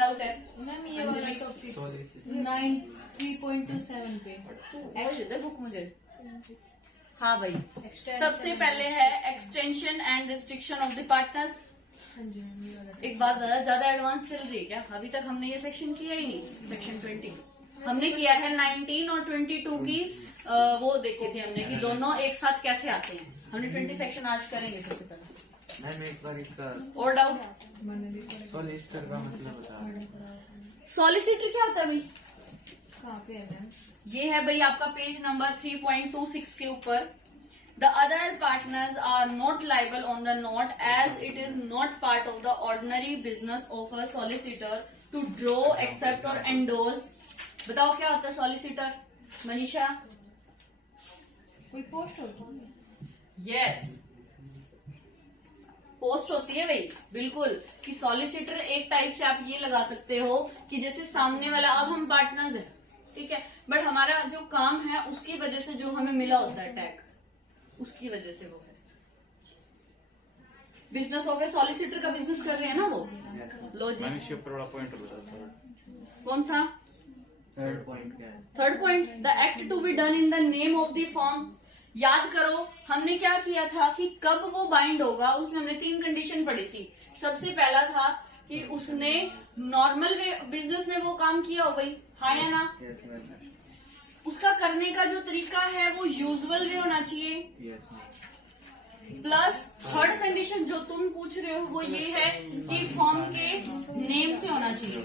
Doubt है? Ma'am ये वाला टॉपिक 3.27 पे दे बुक मुझे। हाँ भाई, सबसे पहले है extension and restriction of the partners. एक बात बता, ज्यादा एडवांस चल रही है क्या? अभी तक हमने ये सेक्शन किया ही नहीं। सेक्शन 20 हमने किया है 19 और 22 की वो देखी थी हमने कि दोनों एक साथ कैसे आते हैं। हमने 20 सेक्शन आज करेंगे सबसे पहले। मैम एक बार इसका और डाउट? सॉलिसिटर का मतलब बता। सॉलिसिटर क्या होता है भाई? कहाँ पे है मैम? ये है भाई आपका पेज नंबर 3.26 के ऊपर। The other partners are not liable on the note as it is not part of the ordinary business of a solicitor to draw accept और एंडोर्स। बताओ क्या होता है सॉलिसिटर? मनीषा? कोई पोस्ट होती है? यस, पोस्ट होती है भाई, बिल्कुल। कि सॉलिसिटर एक टाइप से आप ये लगा सकते हो कि जैसे सामने वाला, अब हम पार्टनर्स है, ठीक है, बट हमारा जो काम है उसकी वजह से जो हमें मिला होता है टैग, उसकी वजह से वो है। बिजनेस हो गया, सॉलिसिटर का बिजनेस कर रहे हैं ना वो। लो जी, मनीष ऊपर वाला पॉइंट बता। कौन सा? थर्ड पॉइंट क्या है? Third point, the act to be done in the name of the firm. याद करो हमने क्या किया था कि कब वो बाइंड होगा, उसमें हमने 3 कंडीशन पढ़ी थी। सबसे पहला था कि उसने नॉर्मल बिजनेस में वो काम किया हो भाई, हाँ या ना? Yes ma'am. उसका करने का जो तरीका है वो यूजुअल वे होना चाहिए। Yes ma'am. Plus third condition जो तुम पूछ रहे हो वो ये है कि फर्म के नेम से होना चाहिए।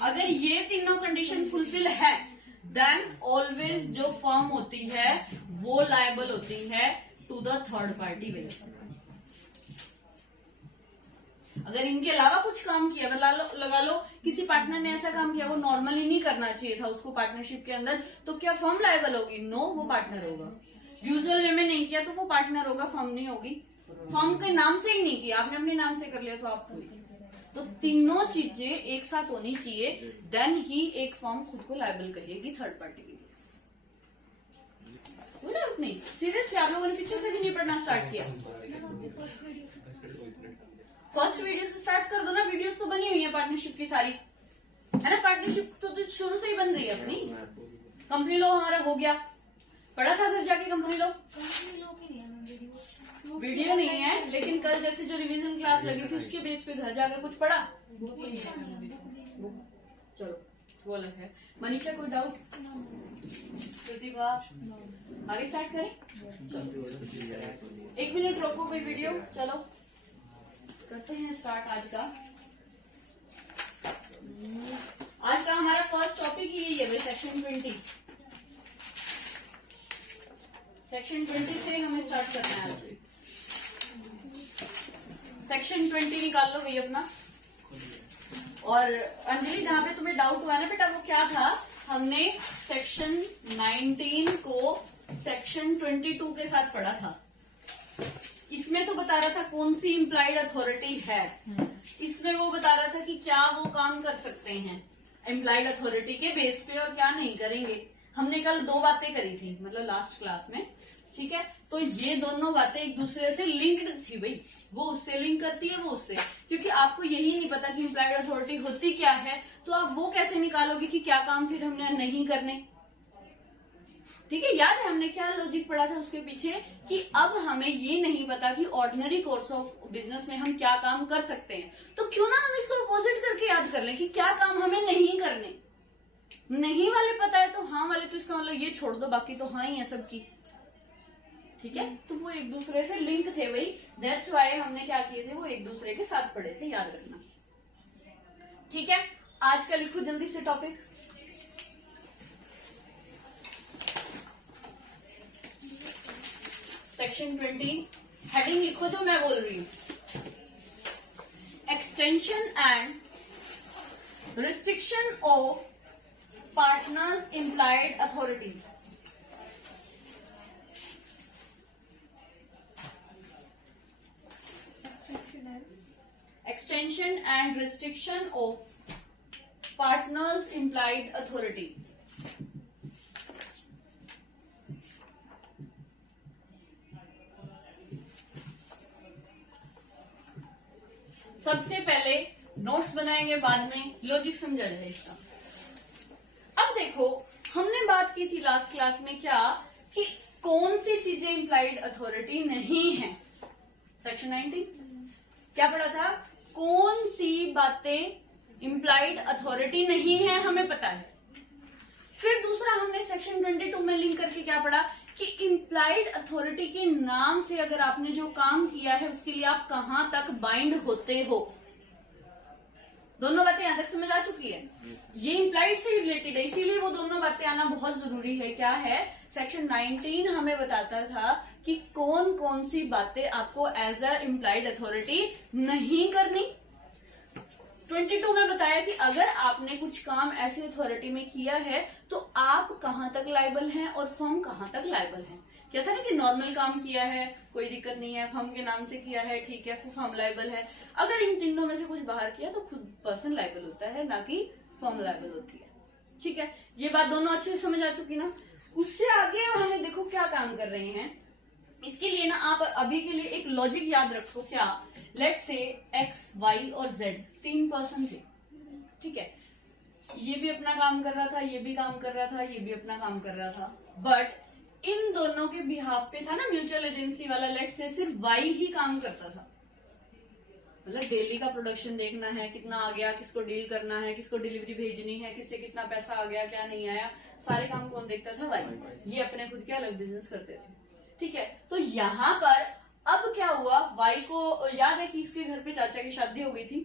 अगर ये तीनों कंडीशन फुलफिल है देन ऑलवेज जो फर्म होती है वो लायबल होती है टू द थर्ड पार्टी वे। अगर इनके अलावा कुछ काम किया, लगा लो किसी पार्टनर ने ऐसा काम किया वो नॉर्मली नहीं करना चाहिए था उसको पार्टनरशिप के अंदर, तो क्या फर्म लायबल होगी? नो, वो पार्टनर होगा। यूजुअल वे में नहीं किया तो वो पार्टनर होगा, फर्म नहीं होगी। फर्म के नाम से ही नहीं किया, आपने अपने नाम से कर लिया तो आप हुई। तो तीनों चीजें एक साथ होनी चाहिए, देन ही एक फर्म खुद को लायबल कहेगी थर्ड पार्टी के लिए। नहीं सीरियसली आप लोगों ने पीछे से भी नहीं पढ़ना स्टार्ट किया? फर्स्ट वीडियो से स्टार्ट कर दो ना, वीडियोस तो बनी हुई है पार्टनरशिप की सारी, है ना? पार्टनरशिप तो शुरू से ही बन रही है अपनी। कंपनी लो हमारा हो गया, पढ़ा था घर जाके कंपनी लो? वीडियो नहीं है, लेकिन कल जैसे जो रिवीजन क्लास लगी थी उसके बेस पे घर जाकर कुछ पढ़ा। चलो वो अलग है। मनीषा कोई डाउट? प्रतिभा आगे स्टार्ट करें? एक मिनट रोको कोई वीडियो, चलो करते हैं स्टार्ट आज का। आज का हमारा फर्स्ट टॉपिक ही है भाई, सेक्शन 20। सेक्शन 20 से हमें स्टार्ट करना है आज। सेक्शन 20 निकाल लो भाई अपना। और अंजलि जहाँ पे तुम्हें डाउट हुआ ना बेटा, वो क्या था? हमने सेक्शन 19 को सेक्शन 22 के साथ पढ़ा था। इसमें तो बता रहा था कौन सी इम्प्लाइड अथॉरिटी है, इसमें वो बता रहा था कि क्या वो काम कर सकते हैं इम्प्लाइड अथॉरिटी के बेस पे और क्या नहीं करेंगे। हमने कल 2 बातें करी थी, मतलब लास्ट क्लास में, ठीक है? तो ये दोनों बातें एक दूसरे से लिंक्ड थी भाई, वो उससे लिंक करती है, वो उससे, क्योंकि आपको यही नहीं पता कि इम्प्लाइड अथॉरिटी होती क्या है, तो आप वो कैसे निकालोगे कि क्या काम फिर हमने नहीं करने। ठीक है, याद है हमने क्या लॉजिक पढ़ा था उसके पीछे कि अब हमें ये नहीं पता कि ऑर्डिनरी कोर्स ऑफ बिजनेस में हम क्या काम कर सकते हैं, तो क्यों ना हम इसको अपोजिट करके याद कर लें कि क्या काम हमें नहीं करने। नहीं वाले पता है तो हाँ वाले, तो इसका मतलब ये छोड़ दो, बाकी तो हाँ ही है सबकी। ठीक है, तो वो एक दूसरे से लिंक थे भाई, दैट्स वाई हमने क्या किए थे, वो एक दूसरे के साथ पढ़े थे, याद रखना। ठीक है, आज का लिखो जल्दी से टॉपिक। सेक्शन 20 हेडिंग लिखो जो मैं बोल रही हूं, extension and restriction of partners implied authority. Extension and restriction of partners implied authority. सबसे पहले नोट्स बनाएंगे बाद में, लॉजिक समझा जाए इसका। अब देखो, हमने बात की थी लास्ट क्लास में क्या, कि कौन सी चीजें इंप्लाइड अथॉरिटी नहीं है। सेक्शन 19 क्या पढ़ा था, कौन सी बातें इंप्लाइड अथॉरिटी नहीं है, हमें पता है। फिर दूसरा हमने सेक्शन 22 में लिंक करके क्या पढ़ा, कि इंप्लाइड अथॉरिटी के नाम से अगर आपने जो काम किया है उसके लिए आप कहां तक बाइंड होते हो। दोनों बातें यहां तक समझ आ चुकी है। ये इंप्लाइड से रिलेटेड है, इसीलिए वो दोनों बातें आना बहुत जरूरी है। क्या है, सेक्शन 19 हमें बताता था कि कौन कौन सी बातें आपको एज अ इंप्लाइड अथॉरिटी नहीं करनी। 22 में बताया कि अगर आपने कुछ काम ऐसी अथॉरिटी में किया है तो आप कहां तक लायबल हैं और फर्म कहां तक लायबल है। क्या था ना कि नॉर्मल काम किया है, कोई दिक्कत नहीं है, फर्म के नाम से किया है, ठीक है, फर्म लायबल है। अगर इन तीनों में से कुछ बाहर किया तो खुद पर्सन लायबल होता है, ना कि फर्म लायबल होती है। ठीक है, ये बात दोनों अच्छे से समझ आ चुकी ना। उससे आगे हमें देखो क्या काम कर रहे हैं। इसके लिए ना आप अभी के लिए एक लॉजिक याद रखो। क्या, लेट से एक्स, वाई और जेड 3 पर्सन थे। ठीक है, ये भी अपना काम कर रहा था, ये भी काम कर रहा था, ये भी अपना काम कर रहा था, बट इन दोनों के बिहाफ पे था ना म्यूचुअल एजेंसी वाला, लेट से सिर्फ वाई ही काम करता था। मतलब डेली का प्रोडक्शन देखना है, कितना आ गया, किसको डील करना है, किसको डिलीवरी भेजनी है, किससे कितना पैसा आ गया, क्या नहीं आया, सारे काम कौन देखता था, वाई। ये अपने खुद के अलग बिजनेस करते थे। ठीक है, तो यहाँ पर अब क्या हुआ, वाई को याद है कि इसके घर पे चाचा की शादी हो गई थी,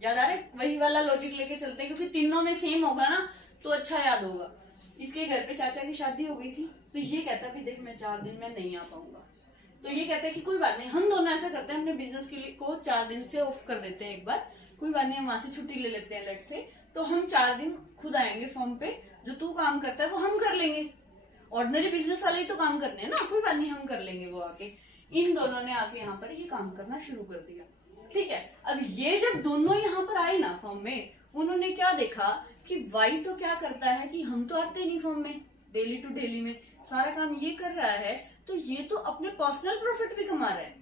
याद आ रहा है, वही वाला लॉजिक लेके चलते हैं क्योंकि तीनों में सेम होगा ना तो अच्छा याद होगा। इसके घर पे चाचा की शादी हो गई थी, तो ये कहता भी देख मैं 4 दिन में नहीं आ पाऊंगा। तो ये कहता है कि कोई बात नहीं, हम दोनों ऐसा करते हैं, अपने बिजनेस के लिए को 4 दिन से ऑफ कर देते हैं एक बार, कोई बात नहीं, हम वहां से छुट्टी ले लेते हैं लेट से, तो हम 4 दिन खुद आएंगे फॉर्म पे, जो तू काम करता है वो हम कर लेंगे, ऑर्डिनरी बिजनेस वाले ही तो काम करने हैं ना, कोई बात नहीं हम कर लेंगे वो आके। इन दोनों ने आके यहाँ पर ये काम करना शुरू कर दिया। ठीक है, अब ये जब दोनों यहाँ पर आए ना फॉर्म में, उन्होंने क्या देखा कि वाई तो क्या करता है कि हम तो आते नहीं फॉर्म में, डेली टू डेली में सारा काम ये कर रहा है, तो ये तो अपने पर्सनल प्रॉफिट भी कमा रहा है।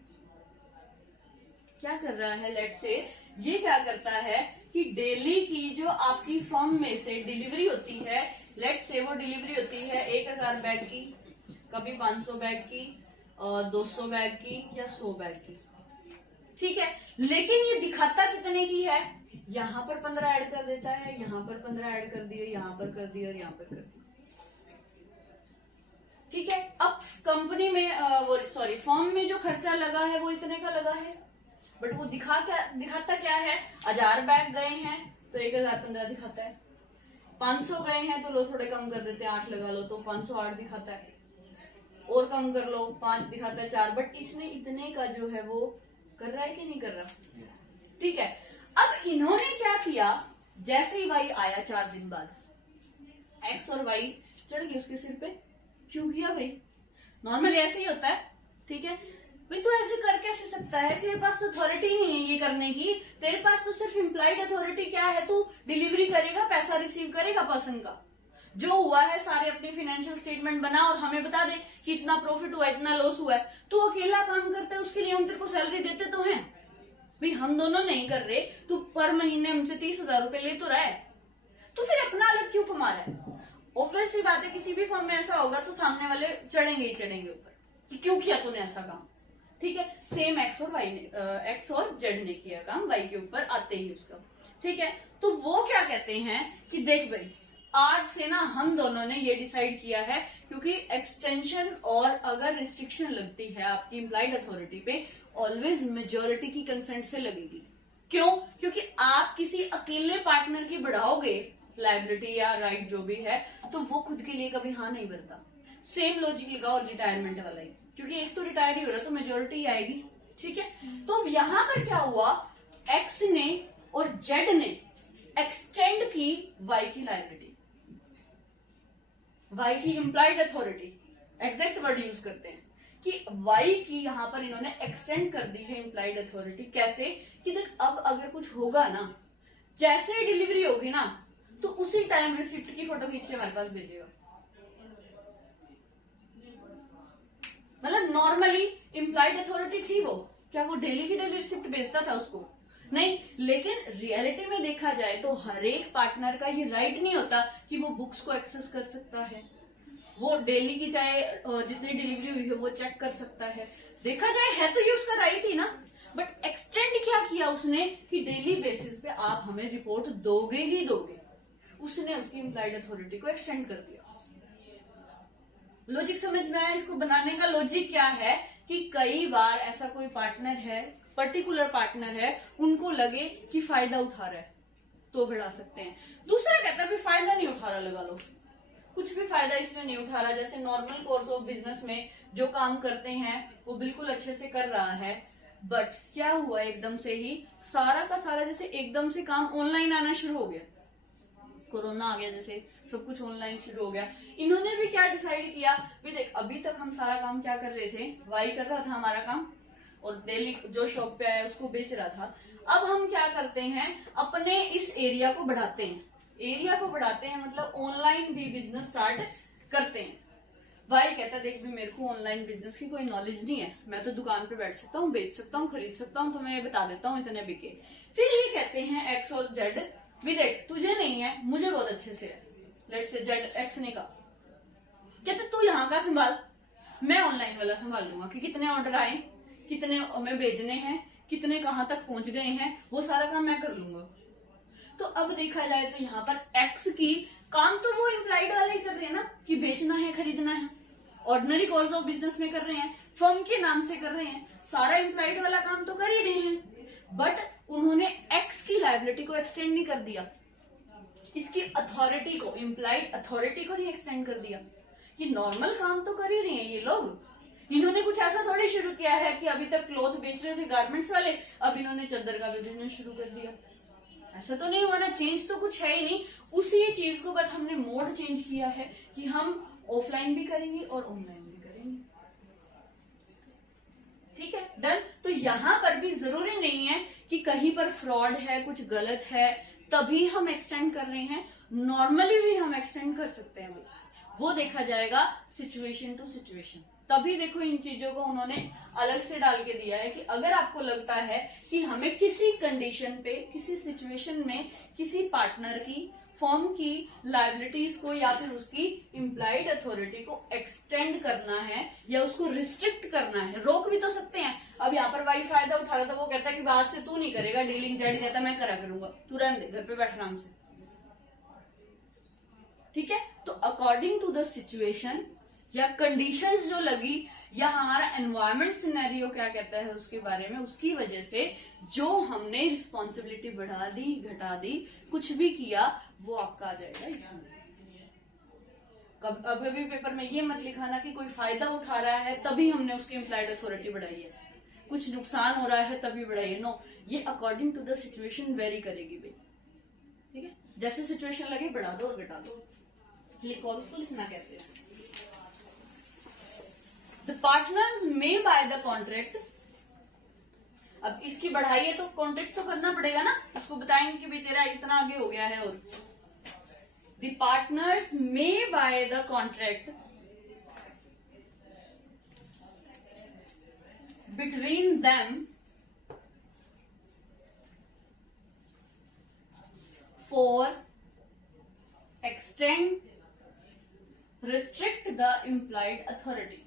क्या कर रहा है, लेट से ये क्या करता है कि डेली की जो आपकी फॉर्म में से डिलीवरी होती है, लेट से वो डिलीवरी होती है 1000 बैग की, कभी 500 बैग की, 200 बैग की या 100 बैग की। ठीक है, लेकिन ये दिखाता कितने की है, यहाँ पर 15 ऐड कर देता है, यहाँ पर 15 ऐड कर दिए, यहाँ पर कर दिए और यहाँ पर कर दिए। ठीक है, अब कंपनी में वो सॉरी फॉर्म में जो खर्चा लगा है वो इतने का लगा है, बट वो दिखाता क्या है, 1000 बैग गए हैं तो 1015 दिखाता है, 500 गए हैं तो लो थोड़े कम कर देते हैं, 8 लगा लो तो 508 दिखाता है, और कम कर लो 5 दिखाता है 4, बट इसने इतने का जो है वो कर रहा है कि नहीं कर रहा। ठीक है, अब इन्होंने क्या किया, जैसे ही वाई आया 4 दिन बाद, एक्स और वाई चढ़ गई उसके सिर पे। क्यों किया भाई, नॉर्मली ऐसे ही होता है। ठीक है भाई, तू ऐसे कर कैसे सकता है, तेरे पास तो अथॉरिटी नहीं है ये करने की, तेरे पास तो सिर्फ इम्प्लाइड अथॉरिटी क्या है, तू डिलीवरी करेगा, पैसा रिसीव करेगा पर्सन का, जो हुआ है सारे अपनी फाइनेंशियल स्टेटमेंट बना और हमें बता दे कि इतना प्रॉफिट हुआ, इतना लॉस हुआ है। तू अकेला काम करता है, उसके लिए हम तेरे को सैलरी देते तो हैं भाई, हम दोनों नहीं कर रहे, तू पर महीने हमसे 30,000 रुपए ले तो रहा है, तो फिर अपना अलग क्यों कमा रहा है। ऑब्वियस सी बात है, किसी भी फर्म में ऐसा होगा तो सामने वाले चढ़ेंगे ही चढ़ेंगे ऊपर कि क्यों किया तूने ऐसा काम। ठीक है, सेम एक्स और वाई ने, एक्स और जेड ने किया काम वाई के ऊपर आते ही उसका। ठीक है, तो वो क्या कहते हैं कि देख भाई, आज से ना हम दोनों ने ये डिसाइड किया है, क्योंकि एक्सटेंशन और अगर रिस्ट्रिक्शन लगती है आपकी इम्प्लाइड अथॉरिटी पे, ऑलवेज मेजोरिटी की कंसेंट से लगेगी। क्यों, क्योंकि आप किसी अकेले पार्टनर की बढ़ाओगे लायबिलिटी या राइट जो भी है, तो वो खुद के लिए कभी हाँ नहीं बनता। सेम लॉजिक लगाओ रिटायरमेंट वाला ही, क्योंकि एक तो रिटायर ही हो रहा है तो मेजोरिटी आएगी। ठीक है, तो यहां पर क्या हुआ, एक्स ने और जेड ने एक्सटेंड की वाई की लायबिलिटी, वाई की implied authority, exact word use करते हैं कि वाई की यहां पर इन्होंने एक्सटेंड कर दी है इम्प्लाइड अथॉरिटी। कैसे कि देख, अब अगर कुछ होगा ना, जैसे ही डिलीवरी होगी ना, तो उसी टाइम रिसिप्ट की फोटो खींच के हमारे पास भेजेगा। मतलब नॉर्मली इम्प्लाइड अथॉरिटी थी वो, क्या वो डेली की डेली रिसिप्ट भेजता था उसको, नहीं, लेकिन रियलिटी में देखा जाए तो हर एक पार्टनर का ये राइट नहीं होता कि वो बुक्स को एक्सेस कर सकता है, वो डेली की चाहे जितनी डिलीवरी हुई है वो चेक कर सकता है। देखा जाए है तो ये उसका राइट ही ना, बट एक्सटेंड क्या किया उसने कि डेली बेसिस पे आप हमें रिपोर्ट दोगे ही दोगे। उसने उसकी इम्प्लाइड अथॉरिटी को एक्सटेंड कर दिया। लॉजिक समझ में आया? इसको बनाने का लॉजिक क्या है कि कई बार ऐसा कोई पार्टनर है, पर्टिकुलर पार्टनर है, उनको लगे कि फायदा उठा रहा है तो बढ़ा सकते हैं। दूसरा कहता है भी फायदा नहीं उठा रहा, लगा लो, कुछ भी फायदा इसने नहीं उठा रहा। जैसे नॉर्मल कोर्स ऑफ बिजनेस में जो काम करते हैं वो बिल्कुल अच्छे से कर रहा है, बट क्या हुआ एकदम से ही सारा का सारा जैसे एकदम से काम ऑनलाइन आना शुरू हो गया, कोरोना आ गया, जैसे सब कुछ ऑनलाइन शुरू हो गया। इन्होंने भी क्या डिसाइड किया भी देख, अभी तक हम सारा काम क्या कर रहे थे, वाई कर रहा था हमारा काम और डेली जो शॉप पे आया उसको बेच रहा था। अब हम क्या करते हैं, अपने इस एरिया को बढ़ाते हैं, एरिया को बढ़ाते हैं मतलब ऑनलाइन भी बिजनेस स्टार्ट करते हैं। भाई कहता देख भी मेरे को ऑनलाइन बिजनेस की कोई नॉलेज नहीं है, मैं तो दुकान पे बैठ सकता हूँ, बेच सकता हूँ, खरीद सकता हूँ, तो मैं ये बता देता हूँ इतने बिके। फिर ये कहते हैं एक्स और जेड भी देख तुझे नहीं है मुझे बहुत अच्छे से है, लेट्स से जेड एक्स ने कहा कहते तू यहाँ का संभाल, मैं ऑनलाइन वाला संभाल लूंगा कि कितने ऑर्डर आए, कितने हमें भेजने हैं, कितने कहाँ तक पहुंच गए हैं, वो सारा काम मैं कर लूंगा। तो अब देखा जाए तो यहाँ पर एक्स की काम तो वो इम्प्लाइड वाले ही कर रहे हैं ना कि बेचना है, खरीदना है, ऑर्डिनरी कोर्स ऑफ बिजनेस में कर रहे हैं, फर्म के नाम से कर रहे हैं, सारा इम्प्लाइड वाला काम तो कर ही रहे हैं, बट उन्होंने एक्स की लायबिलिटी को एक्सटेंड नहीं कर दिया, इसकी अथॉरिटी को, इम्प्लाइड अथॉरिटी को नहीं एक्सटेंड कर दिया कि नॉर्मल काम तो कर ही रहे हैं ये लोग। इन्होंने कुछ ऐसा थोड़ी शुरू किया है कि अभी तक क्लॉथ बेच रहे थे गारमेंट्स वाले, अब इन्होंने चादर का भी बिजनेस शुरू कर दिया, ऐसा तो नहीं हुआ ना, चेंज तो कुछ है ही नहीं। उसी चीज को बट हमने मोड चेंज किया है कि हम ऑफलाइन भी करेंगे और ऑनलाइन भी करेंगे। ठीक है, डन। तो यहाँ पर भी जरूरी नहीं है कि कहीं पर फ्रॉड है, कुछ गलत है तभी हम एक्सटेंड कर रहे हैं, नॉर्मली भी हम एक्सटेंड कर सकते हैं, वो देखा जाएगा सिचुएशन टू सिचुएशन। तभी देखो इन चीजों को उन्होंने अलग से डाल के दिया है कि अगर आपको लगता है कि हमें किसी कंडीशन पे, किसी सिचुएशन में किसी पार्टनर की, फर्म की लायबिलिटीज को या फिर उसकी इम्प्लाइड अथॉरिटी को एक्सटेंड करना है या उसको रिस्ट्रिक्ट करना है, रोक भी तो सकते हैं। अब यहाँ पर वाई फायदा उठा रहा था, वो कहता है कि बाद से तू नहीं करेगा डीलिंग, जेड कहता मैं करा करूंगा, तू रहने दे, घर पे बैठ आराम से। ठीक है, तो अकॉर्डिंग टू द सिचुएशन या कंडीशंस जो लगी या हमारा एनवायरमेंट सिनेरियो क्या कहता है उसके बारे में, उसकी वजह से जो हमने रिस्पॉन्सिबिलिटी बढ़ा दी, घटा दी, कुछ भी किया, वो आपका आ जाएगा इसमें। कभी भी पेपर में ये मत लिखाना कि कोई फायदा उठा रहा है तभी हमने उसकी इम्प्लाइड अथॉरिटी बढ़ाई है, कुछ नुकसान हो रहा है तभी बढ़ाई है। नो, ये according to the situation vary करेगी भाई। ठीक है, जैसे सिचुएशन लगे बढ़ा दो और घटा दो। लिखो, उसको लिखना कैसे है। The partners may buy the contract। अब इसकी बढ़ाई है तो कॉन्ट्रैक्ट तो करना पड़ेगा ना, उसको बताएंगे कि भाई तेरा इतना आगे हो गया है। और The partners may buy the contract between them for extend, restrict the implied authority।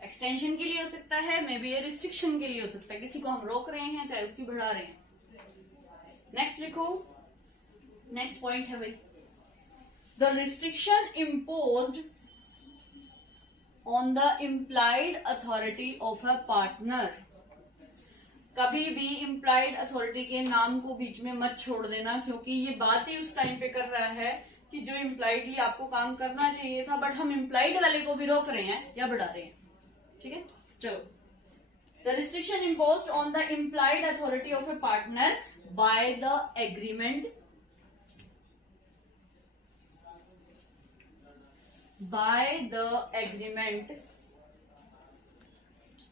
Extension के लिए हो सकता है, मे बी रिस्ट्रिक्शन के लिए हो सकता है, किसी को हम रोक रहे हैं चाहे उसकी बढ़ा रहे हैं। नेक्स्ट लिखो, नेक्स्ट पॉइंट है भाई, the restriction imposed on the implied authority of a partner. कभी भी इम्प्लाइड अथॉरिटी के नाम को बीच में मत छोड़ देना, क्योंकि ये बात ही उस टाइम पे कर रहा है कि जो इम्प्लाइडली आपको काम करना चाहिए था, बट हम इम्प्लाइड वाले को भी रोक रहे हैं या बढ़ा रहे हैं। ठीक है, चलो। The restriction imposed on the implied authority of A partner by the agreement, by the agreement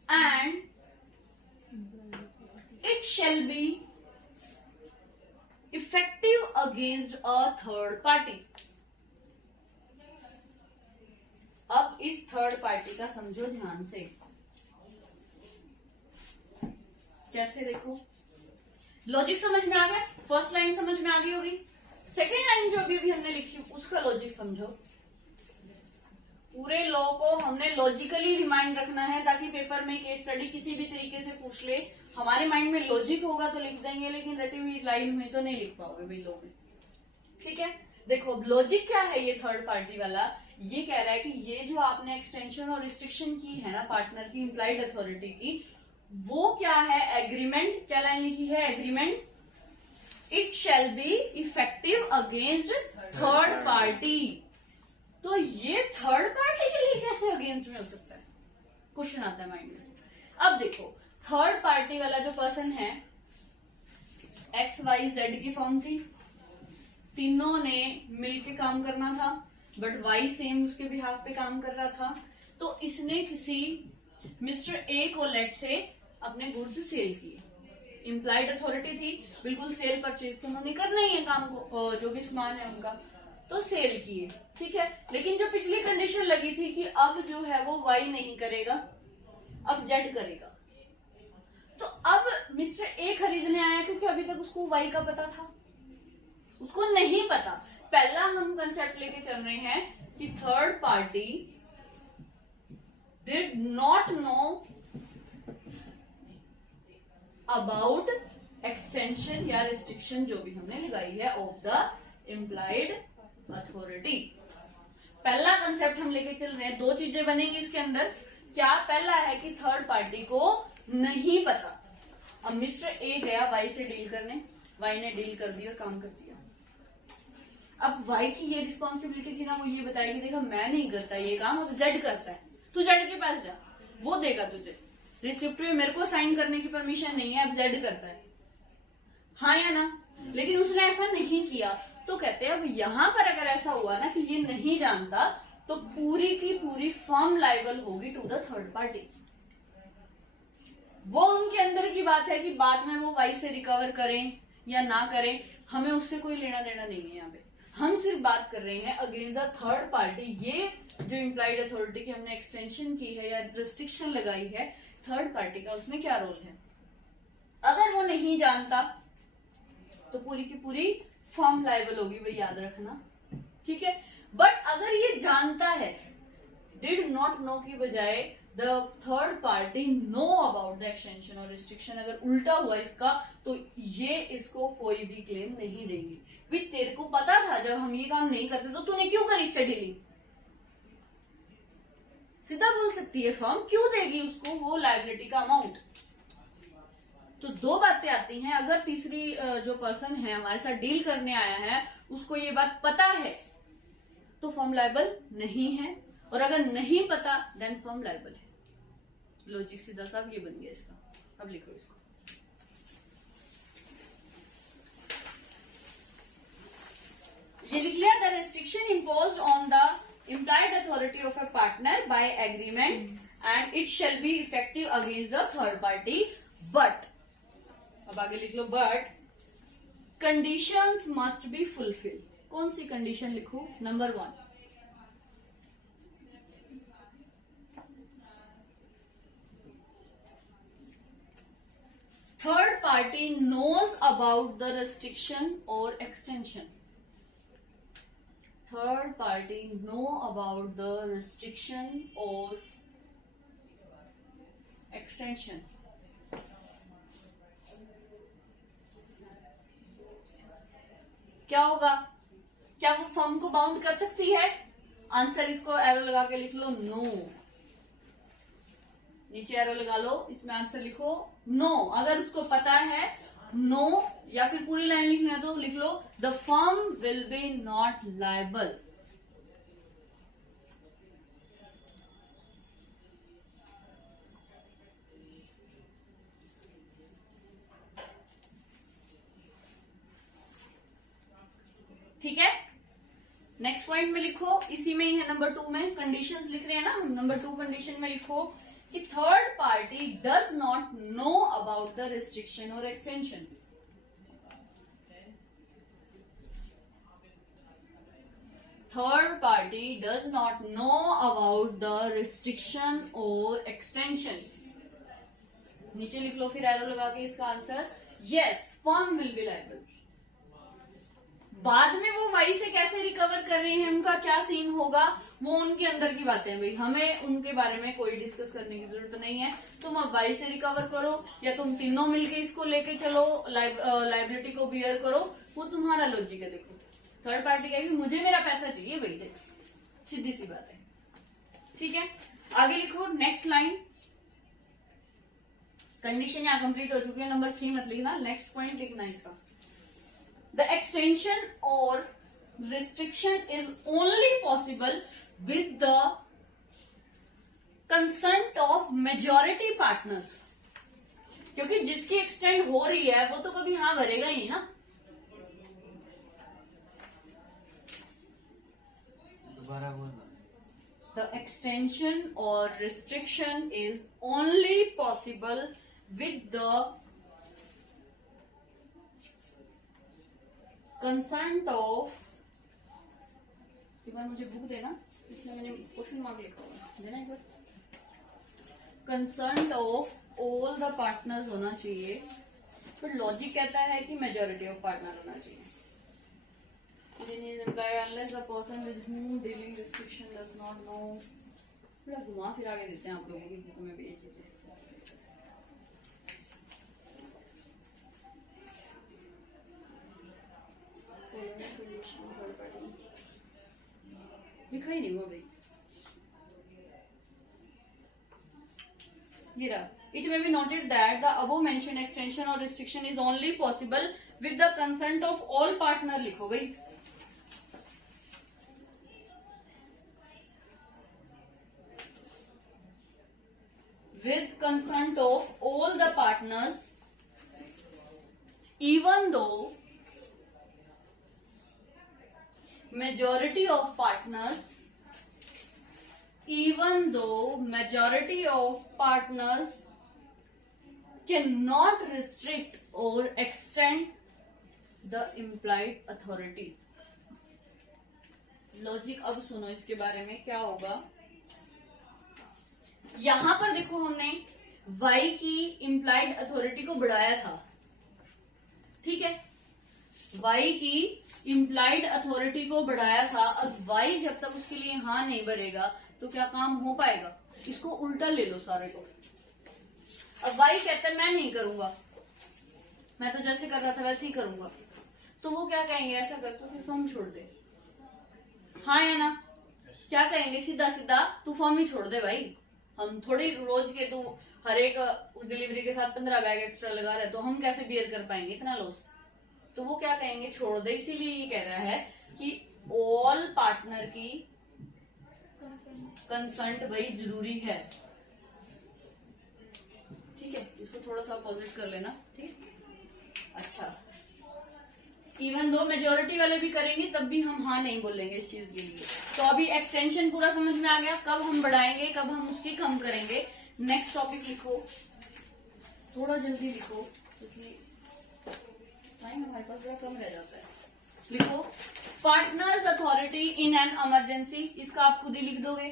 and it shall be effective against a third party। अब इस थर्ड पार्टी का समझो ध्यान से। कैसे देखो, लॉजिक समझ में आ गया, फर्स्ट लाइन समझ में आ गई होगी, सेकेंड लाइन जो अभी हमने लिखी उसका लॉजिक समझो। पूरे लॉ को हमने लॉजिकली रिमाइंड रखना है ताकि पेपर में केस स्टडी किसी भी तरीके से पूछ ले, हमारे माइंड में लॉजिक होगा तो लिख देंगे, लेकिन रटी हुई लाइन हुई तो नहीं लिख पाओगे भाई लॉ में। ठीक है, देखो लॉजिक क्या है, ये थर्ड पार्टी वाला ये कह रहा है कि ये जो आपने एक्सटेंशन और रिस्ट्रिक्शन की है ना पार्टनर की इम्प्लाइड अथॉरिटी की, वो क्या है, एग्रीमेंट, क्या लाइन लिखी है, agreement, it shall be effective against third party. तो ये थर्ड पार्टी के लिए कैसे अगेंस्ट में हो सकता है, क्वेश्चन आता है माइंड में। अब देखो थर्ड पार्टी वाला जो पर्सन है, XYZ की फर्म थी, तीनों ने मिलके काम करना था, बट Y सेम उसके बिहाफ पे काम कर रहा था, तो इसने किसी मिस्टर ए को लेट से अपने गुड्स सेल किए, इम्प्लाइड अथॉरिटी थी, बिल्कुल सेल परचेज तो उन्होंने करना ही है काम को, जो भी सामान है उनका, तो सेल किए, ठीक है। लेकिन जो पिछली कंडीशन लगी थी कि अब जो है वो Y नहीं करेगा, अब Z करेगा, तो अब मिस्टर ए खरीदने आया क्योंकि अभी तक उसको Y का पता था, उसको नहीं पता। पहला हम कंसेप्ट लेके चल रहे हैं कि third party did not know about extension या रिस्ट्रिक्शन जो भी हमने लगाई है ऑफ द इम्प्लाइड अथॉरिटी। पहला कंसेप्ट हम लेके चल रहे हैं, दो चीजें बनेंगी इसके अंदर। क्या, पहला है कि थर्ड पार्टी को नहीं पता। अब मिस्टर ए गया वाई से डील करने, वाई ने डील कर दिया, काम कर दिया। अब वाई की ये रिस्पॉन्सिबिलिटी थी ना, वो ये बताएगी देखा मैं नहीं करता ये काम, अब जेड करता है, तू जेड के पास जा, वो देगा तुझे रिसिप्ट में, मेरे को साइन करने की परमिशन नहीं है, अब जेड करता है, हाँ या ना। लेकिन उसने ऐसा नहीं किया, तो कहते हैं अब यहां पर अगर ऐसा हुआ ना कि ये नहीं जानता, तो पूरी की पूरी फर्म लायबल होगी टू द थर्ड पार्टी। वो उनके अंदर की बात है कि बाद में वो वाई से रिकवर करें या ना करें, हमें उससे कोई लेना देना नहीं है। यहाँ पे हम सिर्फ बात कर रहे हैं अगेंस्ट द थर्ड पार्टी। ये जो इम्प्लाइड अथॉरिटी की हमने एक्सटेंशन की है या रिस्ट्रिक्शन लगाई है, थर्ड पार्टी का उसमें क्या रोल है। अगर वो नहीं जानता तो पूरी की पूरी फर्म लायबल होगी, भाई याद रखना, ठीक है। बट अगर ये जानता है, डिड नॉट नो की बजाय the third party no about the extension और रिस्ट्रिक्शन, अगर उल्टा हुआ इसका, तो ये इसको कोई भी क्लेम नहीं देंगे। भी तेरे को पता था जब हम ये काम नहीं करते तो तूने क्यों करी इससे डीलिंग, सीधा बोल सकती है फर्म, क्यों देगी उसको वो लायबिलिटी का अमाउंट। तो दो बातें आती हैं, अगर तीसरी जो पर्सन है हमारे साथ डील करने आया है उसको ये बात पता है तो फर्म लायबल नहीं है, और अगर नहीं पता देन फर्म लायबल है। लॉजिक सीधा साहब ये बन गया इसका। अब लिखो इसको, ये लिख लिया, the restriction imposed on the implied authority of a partner by agreement and it shall be effective against the third party, but अब आगे लिख लो, but conditions must be fulfilled। कौन सी कंडीशन लिखो, number 1, third party knows about the restriction or extension। Third party know about the restriction or extension। क्या होगा, क्या वो firm को बाउंड कर सकती है? आंसर इसको एरो लगा के लिख लो, नो। नीचे एरो लगा लो, इसमें आंसर लिखो नो। अगर उसको पता है नो, या फिर पूरी लाइन लिखना है तो लिख लो, the firm will be not liable. ठीक है, नेक्स्ट पॉइंट में लिखो, इसी में ही है नंबर 2 में, कंडीशंस लिख रहे हैं ना हम, नंबर 2 कंडीशन में लिखो कि third party does not know about the restriction और extension. Third party does not know about the restriction और एक्सटेंशन। नीचे लिख लो फिर एरो लगा के इसका answer, yes firm will be liable. बाद में वो वाई से कैसे रिकवर कर रहे हैं, उनका क्या सीन होगा, वो उनके अंदर की बातें हैं भाई, हमें उनके बारे में कोई डिस्कस करने की जरूरत नहीं है। तुम अब वाई से रिकवर करो या तुम तीनों मिलके इसको लेके चलो, लाइबिलिटी को बियर करो, वो तुम्हारा लॉजिक है। देखो थर्ड पार्टी कहेगी मुझे मेरा पैसा चाहिए भाई, देखो सीधी सी बात है। ठीक है, आगे लिखो नेक्स्ट लाइन। कंडीशन यहाँ कंप्लीट हो चुकी है, नंबर 3 मत लिखना, नेक्स्ट पॉइंट लिखना इसका। The extension or restriction is only possible with the consent of majority partners। क्योंकि जिसकी एक्सटेंड हो रही है वो तो कभी हाँ भरेगा ही ना। दोबारा बोलना। The extension or restriction is only possible with the concert of, एक बार मुझे बुक देना, इसमें मैंने क्वेश्चन मार्क लिखा हुआ देना एक बार। Consent of all the partners होना चाहिए, पर लॉजिक कहता है कि मेजॉरिटी ऑफ पार्टनर होना चाहिए। unless the person with whom dealing restriction does not know। थोड़ा घुमा फिरा के देते हैं आप लोगों की बुक में भी ये चीजें। लिखा ही नहीं हुआ भाई, ये रहा। It may be noted that the above mentioned extension और restriction is only possible with the consent of all partner. लिखो भाई, with consent of all the partners even though majority of partners cannot restrict or extend the implied authority। Logic अब सुनो इसके बारे में क्या होगा। यहां पर देखो हमने वाई की इम्प्लाइड अथॉरिटी को बढ़ाया था, ठीक है, वाई की इम्प्लाइड अथॉरिटी को बढ़ाया था। अब वाई जब तक उसके लिए हाँ नहीं भरेगा तो क्या काम हो पाएगा। इसको उल्टा ले लो सारे को। अब वाई कहता है मैं नहीं करूंगा, मैं तो जैसे कर रहा था वैसे ही करूंगा, तो वो क्या कहेंगे, ऐसा कर तो फिर फॉर्म छोड़ दे, हाँ या ना। क्या कहेंगे, सीधा सीधा तू फॉर्म ही छोड़ दे भाई, हम थोड़ी रोज के तू हर एक डिलीवरी के साथ 15 बैग एक्स्ट्रा लगा रहे, तो हम कैसे बियर कर पाएंगे इतना लॉस। तो वो क्या कहेंगे, छोड़ दे। इसीलिए ये कह रहा है कि ऑल पार्टनर की कंसर्ट भाई जरूरी है। ठीक है, इसको थोड़ा सा अपोजिट कर लेना, ठीक। अच्छा, इवन दो मेजोरिटी वाले भी करेंगे तब भी हम हाँ नहीं बोलेंगे इस चीज के लिए। तो अभी एक्सटेंशन पूरा समझ में आ गया, कब हम बढ़ाएंगे कब हम उसकी कम करेंगे। नेक्स्ट टॉपिक लिखो, थोड़ा जल्दी लिखो क्योंकि टाइम हमारे पास बड़ा कम रह जाता है। लिखो partners authority in an emergency, इसका आप खुद ही लिख दोगे।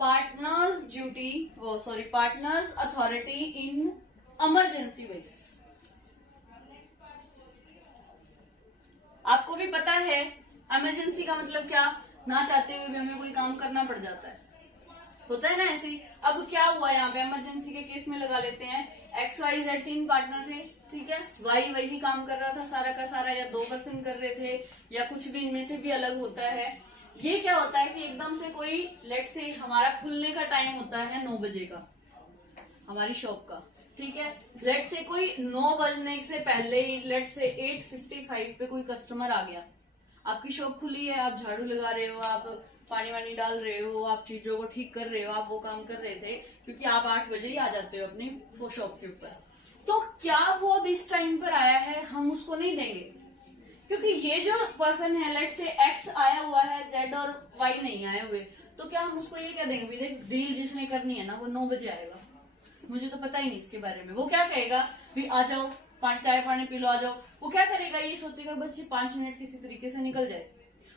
Partners duty, sorry partners authority in emergency way. आपको भी पता है इमरजेंसी का मतलब क्या, ना चाहते हुए भी हमें कोई काम करना पड़ जाता है, होता है ना ऐसे ही। अब क्या हुआ यहाँ पे, इमरजेंसी के केस में लगा लेते हैं XYZ 3 पार्टनर थे, ठीक है, Y वही काम कर रहा था सारा का सारा, या 2% कर रहे थे, या कुछ भी इनमें से भी अलग होता है। ये क्या होता है कि एकदम से कोई, लेट से हमारा खुलने का टाइम होता है 9 बजे का हमारी शॉप का, ठीक है, लेट से कोई 9 बजने से पहले ही, लेट से 8:55 पे कोई कस्टमर आ गया, आपकी शॉप खुली है, आप झाड़ू लगा रहे हो, आप पानी वानी डाल रहे हो, आप चीजों को ठीक कर रहे हो, आप वो काम कर रहे थे क्योंकि आप 8 बजे ही आ जाते हो अपनी वो शॉप के ऊपर। तो क्या वो अब इस टाइम पर आया है, हम उसको नहीं देंगे, क्योंकि ये जो पर्सन है, लेट से X आया हुआ है, Z और Y नहीं आए हुए, तो क्या हम उसको ये क्या देंगे, देख डील जिसने करनी है ना वो 9 बजे आएगा, मुझे तो पता ही नहीं इसके बारे में। वो क्या कहेगा, भी आ जाओ, चाय पानी पी लो, आ जाओ। वो क्या करेगा, ये सोचेगा बस ये 5 मिनट किसी तरीके से निकल जाए,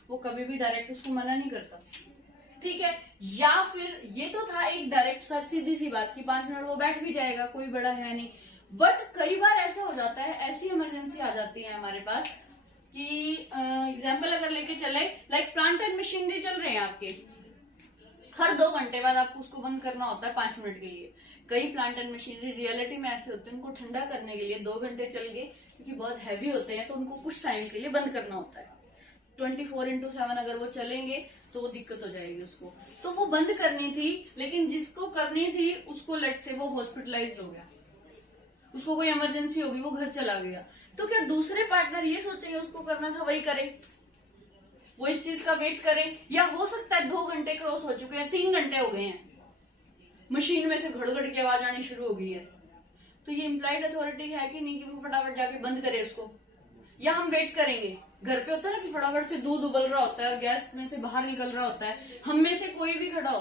वो कभी भी डायरेक्ट उसको मना नहीं करता, ठीक है। या फिर ये तो था एक डायरेक्ट सा सीधी सी बात कि 5 मिनट वो बैठ भी जाएगा, कोई बड़ा है नहीं। बट कई बार ऐसा हो जाता है, ऐसी इमरजेंसी आ जाती है हमारे पास कि एग्जाम्पल अगर लेके चले, लाइक प्लांट एंड मशीनरी चल रहे हैं आपके, हर 2 घंटे बाद आपको उसको बंद करना होता है 5 मिनट के लिए। कई प्लांट एंड मशीनरी रियलिटी में ऐसे होते हैं, उनको ठंडा करने के लिए 2 घंटे चल गए क्योंकि बहुत हैवी होते हैं, तो उनको कुछ टाइम के लिए बंद करना होता है। 24/7 अगर वो चलेंगे तो वो दिक्कत हो जाएगी उसको, तो वो बंद करनी थी। लेकिन जिसको करनी थी उसको लेट से वो हॉस्पिटलाइज्ड हो गया, उसको कोई इमरजेंसी होगी, वो घर चला गया, तो क्या दूसरे पार्टनर ये सोचेंगे उसको करना था वही करे, वो इस चीज का वेट करें? या हो सकता है 2 घंटे क्रॉस हो चुके हैं, 3 घंटे हो गए हैं, मशीन में से घड़ की आवाज आनी शुरू हो गई है, तो ये इम्प्लाइड अथॉरिटी है कि नहीं कि वो फटाफट जाके बंद करे उसको? या हम वेट करेंगे? घर पे होता है ना कि फटाफट से दूध उबल रहा होता है और गैस में से बाहर निकल रहा होता है, हम में से कोई भी खड़ा हो,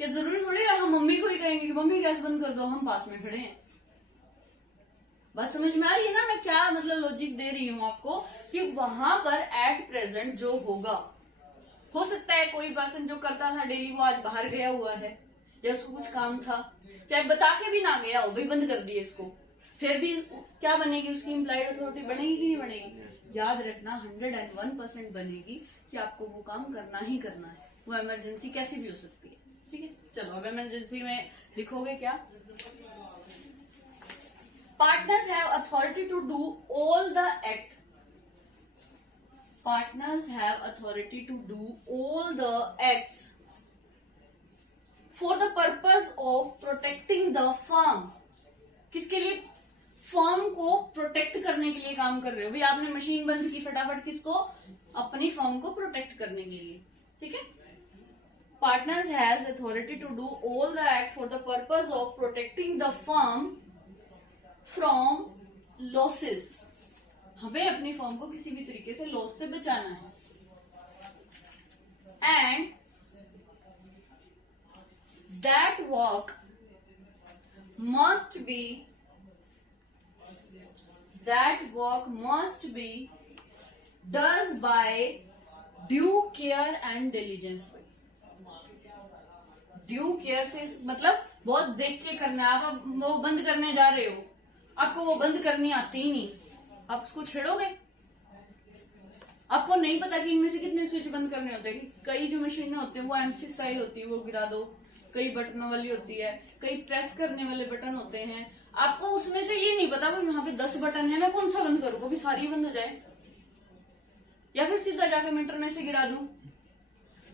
क्या जरूरी थोड़ी है हम मम्मी को ही कहेंगे कि मम्मी गैस बंद कर दो, हम पास में खड़े हैं? बात समझ में आ रही है ना मैं क्या मतलब लॉजिक दे रही हूँ आपको? कि वहां पर एट प्रेजेंट जो होगा, हो सकता है कोई पर्सन जो करता था डेली वो आज बाहर गया हुआ है, या उसको कुछ काम था, चाहे बता के भी ना गया हो, भाई बंद कर दिए इसको, फिर भी क्या बनेगी उसकी इम्प्लाइड अथॉरिटी? बनेगी कि नहीं बनेगी? याद रखना 101% बनेगी कि आपको वो काम करना ही करना है, वो इमरजेंसी कैसी भी हो सकती है। ठीक है, चलो अब इमरजेंसी में लिखोगे क्या? Partners have authority to do all the act, partners have authority to do all the acts for the purpose of protecting the firm. किसके लिए? फर्म को प्रोटेक्ट करने के लिए काम कर रहे हो भाई, आपने मशीन बंद की फटाफट, किसको? अपनी फर्म को प्रोटेक्ट करने के लिए। ठीक है, partners has authority to do all the act for the purpose of protecting the firm from losses. हमें अपनी फर्म को किसी भी तरीके से लॉस से बचाना है। And that work must be does by due care and diligence। Due care से मतलब बहुत देख के करना है। आप वो बंद करने जा रहे हो, आपको वो बंद करनी आती ही नहीं, आप उसको छेड़ोगे? आपको नहीं पता कि इनमें से कितने स्विच बंद करने होते हैं। कई जो मशीनें होती हैं वो एमसी स्टाइल होती है, वो गिरा दो, कई बटनों वाली होती है, कई प्रेस करने वाले बटन होते हैं। आपको उसमें से ये नहीं पता भाई यहाँ पे 10 बटन है, मैं कौन सा बंद करूँ, कभी सारी बंद हो जाए, या फिर सीधा जाकर मीटर में से गिरा दूं।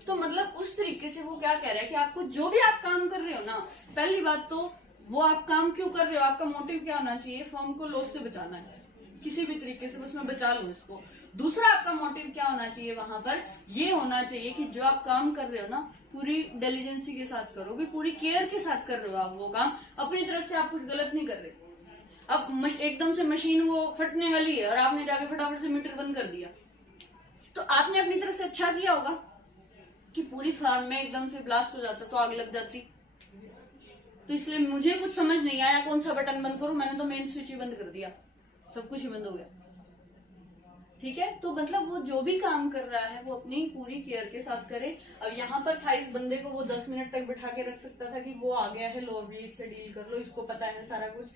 तो मतलब उस तरीके से वो क्या कह रहा है कि आपको जो भी आप काम कर रहे हो ना, पहली बात तो वो आप काम क्यों कर रहे हो, आपका मोटिव क्या होना चाहिए? फर्म को लॉस से बचाना है, किसी भी तरीके से उसमें बचा लो इसको। दूसरा आपका मोटिव क्या होना चाहिए? वहां पर ये होना चाहिए कि जो आप काम कर रहे हो ना, पूरी डिलीजेंसी के साथ करो, भी पूरी केयर के साथ कर रहे हो आप वो काम, अपनी तरफ से आप कुछ गलत नहीं कर रहे। अब एकदम से मशीन वो फटने वाली है और आपने जाके फटाफट से मीटर बंद कर दिया, तो आपने अपनी तरफ से अच्छा किया होगा कि पूरी फार्म में एकदम से ब्लास्ट हो जाता तो आग लग जाती। तो इसलिए मुझे कुछ समझ नहीं आया कौन सा बटन बंद करूं, मैंने तो मेन स्विच ही बंद कर दिया, सब कुछ ही बंद हो गया। ठीक है, तो मतलब वो जो भी काम कर रहा है वो अपनी पूरी केयर के साथ करे। अब यहाँ पर था इस बंदे को वो 10 मिनट तक बिठा के रख सकता था कि वो आ गया है, लो अभी इससे डील कर लो, इसको पता है सारा कुछ।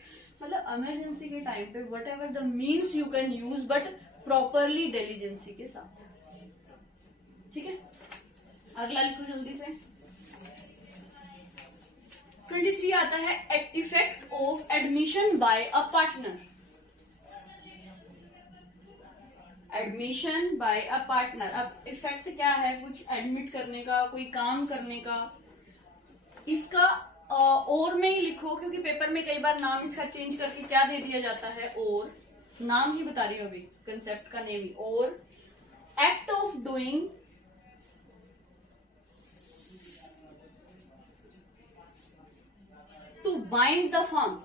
मतलब इमरजेंसी के टाइम पे whatever the means you can use, but properly diligence के साथ। ठीक है, अगला लिखो जल्दी से। 23 आता है effect of admission by a partner. Admission by a partner, अब इफेक्ट क्या है? कुछ एडमिट करने का, कोई काम करने का। इसका और में ही लिखो, क्योंकि पेपर में कई बार नाम इसका चेंज करके क्या दे दिया जाता है, और नाम ही बता रही हूं अभी, कंसेप्ट का नेम ही। और act of doing to bind the firm.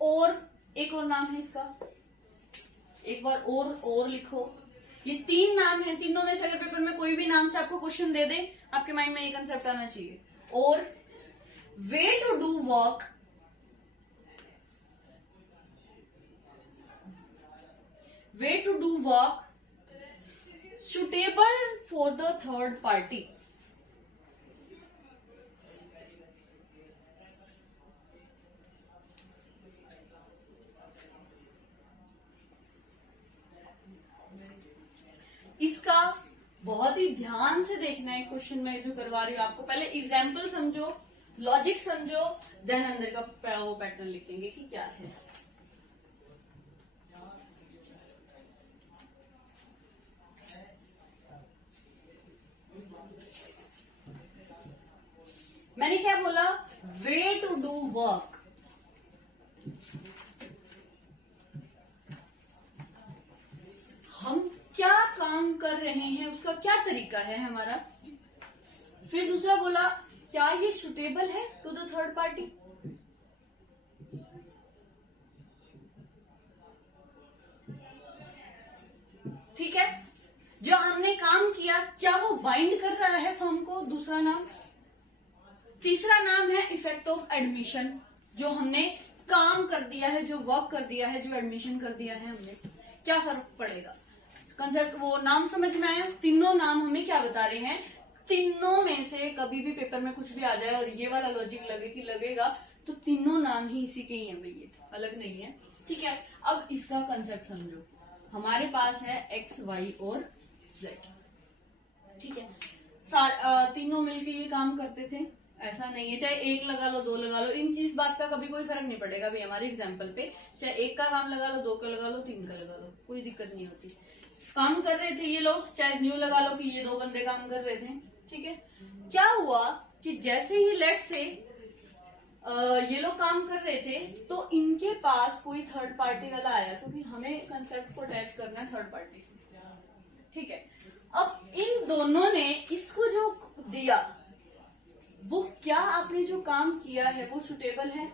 और एक और नाम है इसका, एक बार और लिखो। ये 3 नाम है, तीनों में से अगर पेपर में कोई भी नाम से आपको क्वेश्चन दे दे, आपके माइंड में ये कंसेप्ट आना चाहिए। और way to do work, way to do work suitable for the third party. इसका बहुत ही ध्यान से देखना है क्वेश्चन में जो करवा रही हूँ आपको। पहले एग्जाम्पल समझो, लॉजिक समझो, देन अंदर का वो पैटर्न लिखेंगे कि क्या है। मैंने क्या बोला? Way to do work. हम क्या काम कर रहे हैं, उसका क्या तरीका है हमारा। फिर दूसरा बोला, क्या ये सुटेबल है टू द थर्ड पार्टी। ठीक है, जो हमने काम किया क्या वो बाइंड कर रहा है फर्म को। दूसरा नाम। तीसरा नाम है इफेक्ट ऑफ एडमिशन, जो हमने काम कर दिया है, जो वर्क कर दिया है, जो एडमिशन कर दिया है हमने, क्या फर्क पड़ेगा। कंसेप्ट वो नाम समझ में आया। तीनों नाम हमें क्या बता रहे हैं, तीनों में से कभी भी पेपर में कुछ भी आ जाए और ये वाला लॉजिक लगे कि लगेगा, तो तीनों नाम ही इसी के ही हैं भैया, अलग नहीं है। ठीक है, अब इसका कंसेप्ट समझो। हमारे पास है एक्स, वाई और जेड। ठीक है, तीनों मिलकर ये काम करते थे। ऐसा नहीं है चाहे एक लगा लो, दो लगा लो, इन चीज बात का कभी कोई फर्क नहीं पड़ेगा भाई हमारे एग्जाम्पल पे। चाहे एक का काम लगा लो, दो का लगा लो, तीन का लगा लो, कोई दिक्कत नहीं होती। काम कर रहे थे ये लोग, चाहे न्यू लगा लो कि ये दो बंदे काम कर रहे थे। ठीक है, क्या हुआ कि जैसे ही लेट से ये लोग काम कर रहे थे तो इनके पास कोई थर्ड पार्टी वाला आया, क्योंकि हमें कंसेप्ट को अटैच करना है थर्ड पार्टी से। ठीक है, अब इन दोनों ने इसको जो दिया, वो क्या आपने जो काम किया है वो सुटेबल है।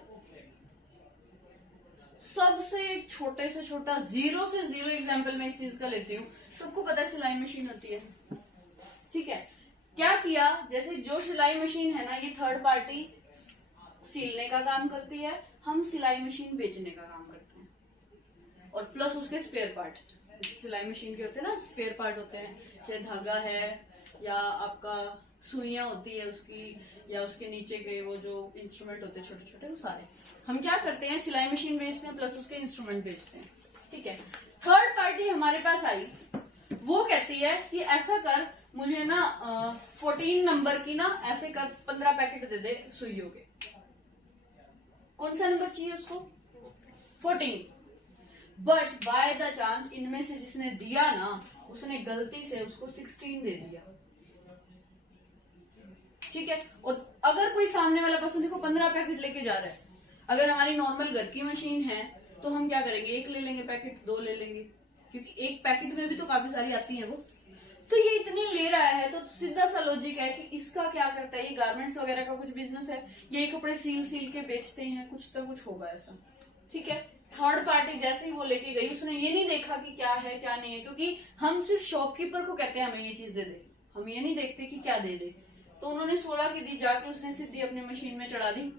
सबसे छोटे से छोटा 0 से 0 एग्जाम्पल मैं इस चीज का लेती हूँ। सबको पता है सिलाई मशीन होती है। ठीक है, क्या किया, जैसे जो सिलाई मशीन है ना, ये थर्ड पार्टी सीलने का काम करती है, हम सिलाई मशीन बेचने का काम करते हैं, और प्लस उसके स्पेयर पार्ट। सिलाई मशीन के होते हैं ना स्पेयर पार्ट होते हैं, चाहे धागा है या आपका सुइयां होती है उसकी, या उसके नीचे के वो जो इंस्ट्रूमेंट होते हैं छोटे छोटे, वो सारे हम क्या करते हैं, सिलाई मशीन बेचते हैं प्लस उसके इंस्ट्रूमेंट बेचते हैं। ठीक है, थर्ड पार्टी हमारे पास आई, वो कहती है कि ऐसा कर, मुझे ना 14 नंबर की ना ऐसे कर 15 पैकेट दे दे सुइयों के। कौन सा नंबर चाहिए उसको? 14। बट बाय द चांस इनमें से जिसने दिया ना, उसने गलती से उसको 16 दे दिया। ठीक है, और अगर कोई सामने वाला पर्सन देखो 15 पैकेट लेके जा रहा है, अगर हमारी नॉर्मल घर की मशीन है तो हम क्या करेंगे, एक ले लेंगे पैकेट, दो ले लेंगे, क्योंकि एक पैकेट में भी तो काफी सारी आती है वो। तो ये इतनी ले रहा है तो सीधा सा लॉजिक है कि इसका क्या करता है, ये गारमेंट्स वगैरह का कुछ बिजनेस है, ये कपड़े सील के बेचते हैं, कुछ तो कुछ होगा ऐसा। ठीक है, थर्ड पार्टी जैसे ही वो लेके गई, उसने ये नहीं देखा कि क्या है क्या नहीं है, क्योंकि हम सिर्फ शॉपकीपर को कहते हैं हमें ये चीज दे दे, हम ये नहीं देखते कि क्या दे दे। तो उन्होंने 16 की दी, जाके उसने सीधी अपनी मशीन में चढ़ा दी।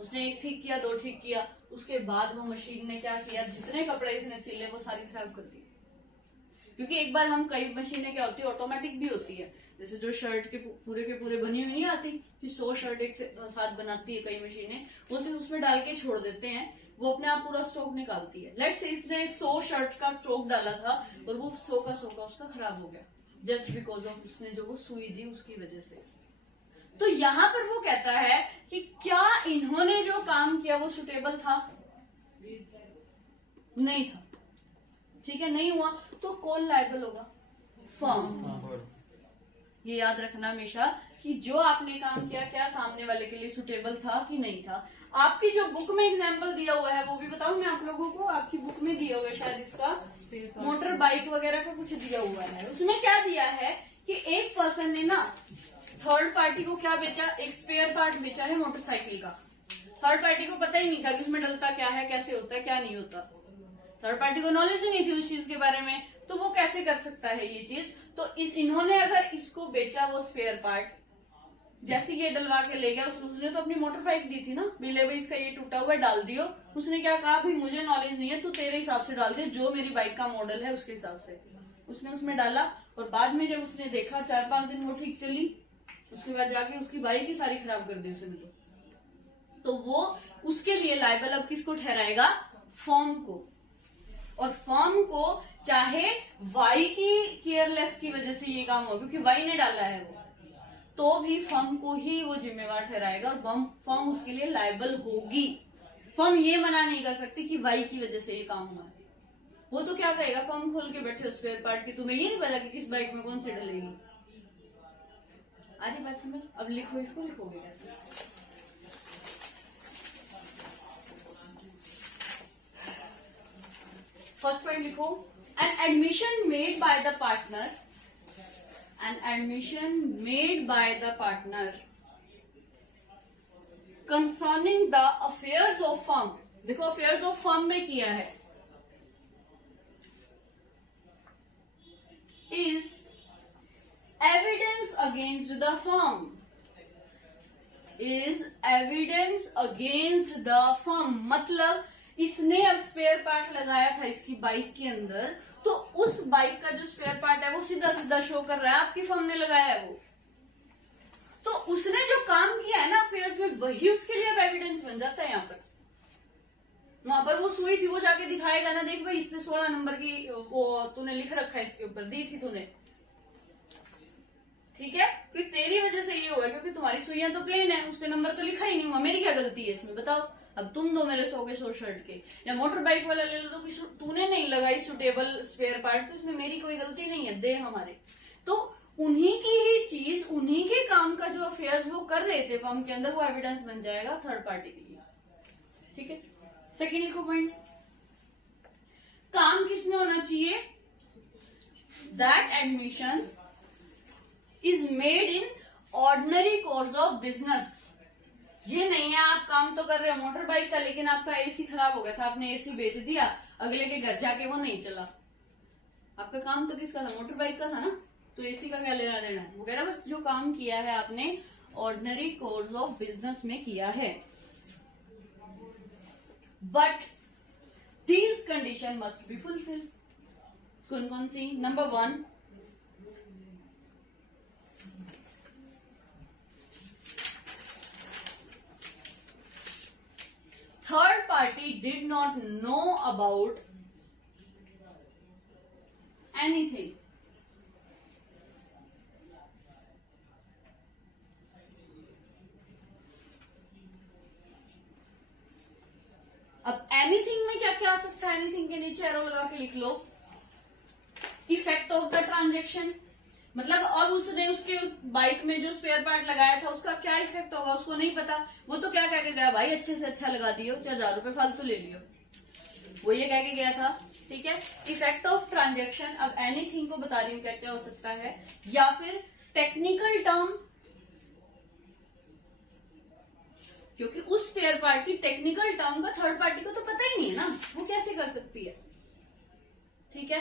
उसने एक ठीक किया, दो ठीक किया, उसके बाद वो मशीन ने क्या किया, जितने कपड़े इसने सिले वो सारी खराब कर दी। क्योंकि एक बार हम, कई मशीनें क्या होती है ऑटोमेटिक भी होती है, जैसे जो शर्ट के पूरे बनी हुई नहीं आती कि 100 शर्ट एक साथ बनाती है कई मशीनें, वो सिर्फ उसमें डाल के छोड़ देते हैं, वो अपने आप पूरा स्टॉक निकालती है। लेट्स से इसने 100 शर्ट का स्टॉक डाला था और वो 100 का उसका खराब हो गया, जस्ट बिकॉज ऑफ उसने जो वो सुई दी उसकी वजह से। तो यहाँ पर वो कहता है कि क्या इन्होंने जो काम किया वो सुटेबल था? नहीं था। ठीक है, नहीं हुआ तो कौन लायबल होगा? फर्म। ये याद रखना हमेशा कि जो आपने काम किया क्या सामने वाले के लिए सुटेबल था कि नहीं था। आपकी जो बुक में एग्जाम्पल दिया हुआ है वो भी बताऊं मैं आप लोगों को, आपकी बुक में दिया हुआ है शायद, इसका मोटर बाइक वगैरह का कुछ दिया हुआ है। उसमें क्या दिया है कि एक पर्सन ने ना थर्ड पार्टी को क्या बेचा, एक स्पेयर पार्ट बेचा है मोटरसाइकिल का। थर्ड पार्टी को पता ही नहीं था कि उसमें डलता क्या है, कैसे होता है, क्या नहीं होता। थर्ड पार्टी को नॉलेज ही नहीं थी उस चीज के बारे में, तो वो कैसे कर सकता है ये चीज। तो इन्होंने अगर इसको बेचा वो स्पेयर पार्ट, जैसे ये डलवा के ले गया, उसने तो अपनी मोटर बाइक दी थी ना, मिले भाई इसका ये टूटा हुआ डाल दियो। उसने क्या कहा, भाई मुझे नॉलेज नहीं है, तू तेरे हिसाब से डाल दे, जो मेरी बाइक का मॉडल है उसके हिसाब से। उसने उसमें डाला और बाद में जब उसने देखा 4-5 दिन वो ठीक चली, उसके बाद जाके उसकी बाइक ही सारी खराब कर दी उसने तो वो उसके लिए लायबल अब किसको ठहराएगा? फर्म को। और फर्म को चाहे वाई की केयरलेस की वजह से ये काम हो, क्योंकि वाई ने डाला है वो, तो भी फर्म को ही वो जिम्मेवार ठहराएगा और फर्म उसके लिए लायबल होगी। फर्म ये मना नहीं कर सकती कि वाई की वजह से ये काम हुआ है। वो तो क्या कहेगा, फर्म खोल के बैठे उस स्पेयर पार्ट की, तुम्हें ये नहीं पता कि किस बाइक में कौन सी डलेगी। आ रही बात समझ? अब लिखो, इसको लिखोगे कैसे? फर्स्ट पॉइंट लिखो, an admission made by the partner, an admission made by the partner concerning the affairs of firm. देखो अफेयर्स ऑफ फर्म में किया है, is evidence against the firm, is evidence against the firm. मतलब इसने अब spare part लगाया था इसकी बाइक के अंदर, तो उस बाइक का जो स्पेयर पार्ट है वो सीधा सीधा शो कर रहा है आपकी फर्म ने लगाया है वो। तो उसने जो काम किया है ना अफेयर्स में, वही उसके लिए अब एविडेंस बन जाता है। यहाँ पर वहां पर वो सुई थी, वो जाके दिखाएगा ना, देख भाई इसने 16 नंबर की वो तूने लिख रखा है इसके ऊपर, दी थी तूने, ठीक है, फिर तेरी वजह से ये हुआ क्योंकि तुम्हारी सुइयां तो प्लेन है, उस पे नंबर तो लिखा ही नहीं हुआ, मेरी क्या गलती है इसमें बताओ। अब तुम दो मेरे 100 के 100 शर्ट के, या मोटर बाइक वाला ले लो तो कुछ तूने नहीं लगाई सुटेबल स्पेयर पार्ट, तो इसमें मेरी कोई गलती नहीं है, दे हमारे। तो उन्हीं की ही चीज, उन्हीं के काम का जो अफेयर्स वो कर रहे थे फर्म के अंदर, वो एविडेंस बन जाएगा थर्ड पार्टी के लिए, ठीक है। सेकेंड लिखो पॉइंट, काम किसमें होना चाहिए? That admission is made in ordinary course of business. ये नहीं है आप काम तो कर रहे हो मोटर बाइक का, लेकिन आपका एसी खराब हो गया था, आपने एसी बेच दिया, अगले के घर जाके वो नहीं चला, आपका काम तो किसका था? मोटर बाइक का था ना, तो एसी का क्या लेना देना है? वो कह रहा बस जो काम किया है आपने ऑर्डिनरी कोर्स ऑफ बिजनेस में किया है, but these condition must be fulfil. कौन कौन सी? Number 1, third party did not know about anything. अब एनीथिंग में क्या क्या आ सकता है? एनीथिंग के नीचे एरो लगा के लिख लो, इफेक्ट ऑफ द ट्रांजेक्शन। मतलब अब उसने उसके उस बाइक में जो स्पेयर पार्ट लगाया था उसका क्या इफेक्ट होगा उसको नहीं पता, वो तो क्या कह के गया, भाई अच्छे से अच्छा लगा दियो, 4,000 रुपए फालतू ले लियो, वो ये कह के गया था, ठीक है। इफेक्ट ऑफ ट्रांजेक्शन, अब एनीथिंग को बता रही हूँ क्या क्या हो सकता है, या फिर टेक्निकल टर्म, क्योंकि उस स्पेयर पार्ट की टेक्निकल टर्म का थर्ड पार्टी को तो पता ही नहीं है ना, वो कैसे कर सकती है, ठीक है।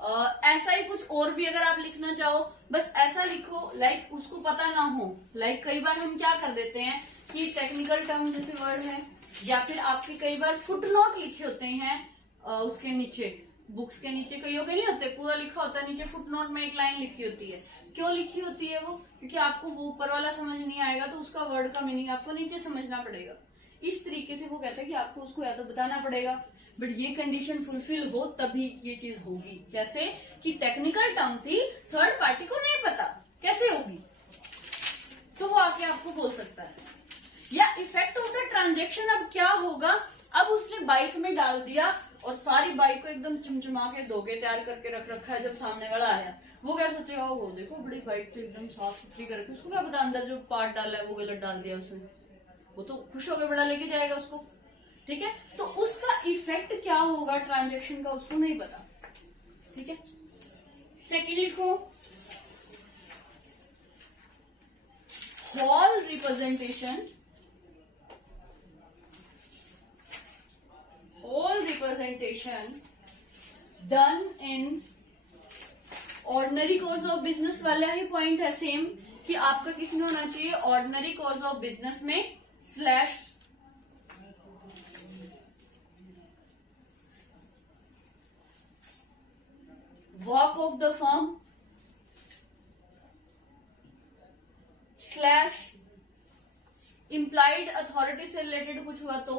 ऐसा ही कुछ और भी अगर आप लिखना चाहो, बस ऐसा लिखो लाइक उसको पता ना हो। लाइक कई बार हम क्या कर देते हैं कि टेक्निकल टर्म जैसे वर्ड है, या फिर आपके कई बार फुटनोट लिखे होते हैं उसके नीचे, बुक्स के नीचे कईयों के नहीं होते, पूरा लिखा होता है, नीचे फुटनोट में एक लाइन लिखी होती है। क्यों लिखी होती है वो? क्योंकि आपको वो ऊपर वाला समझ नहीं आएगा तो उसका वर्ड का मीनिंग आपको नीचे समझना पड़ेगा। इस तरीके से वो कहता है कि आपको उसको या तो बताना पड़ेगा, बट ये कंडीशन फुलफिल हो तभी ये चीज होगी। कैसे? कि टेक्निकल टर्म थी, थर्ड पार्टी को नहीं पता, कैसे होगी? तो वो आके आपको बोल सकता है। या इफेक्ट ऑफ द ट्रांजेक्शन, अब क्या होगा, अब उसने बाइक में डाल दिया और सारी बाइक को एकदम चमचमा के धोके तैयार करके रख रखा है, जब सामने वाला आया वो क्या सोचेगा, वो देखो बड़ी बाइक तो एकदम साफ सुथरी करके, उसको क्या पता अंदर जो पार्ट डाला है वो गलत डाल दिया उसने, वो तो खुश होकर बड़ा लेके जाएगा उसको, ठीक है। तो उसका इफेक्ट क्या होगा ट्रांजैक्शन का उसको नहीं पता, ठीक है। सेकेंड लिखो, hall representation, all representation done in ordinary course of business वाला ही पॉइंट है सेम, कि आपका किसमें होना चाहिए, ऑर्डिनरी कोर्स ऑफ बिजनेस में स्लैश वर्क सिक्योरिटी से रिलेटेड कुछ हुआ तो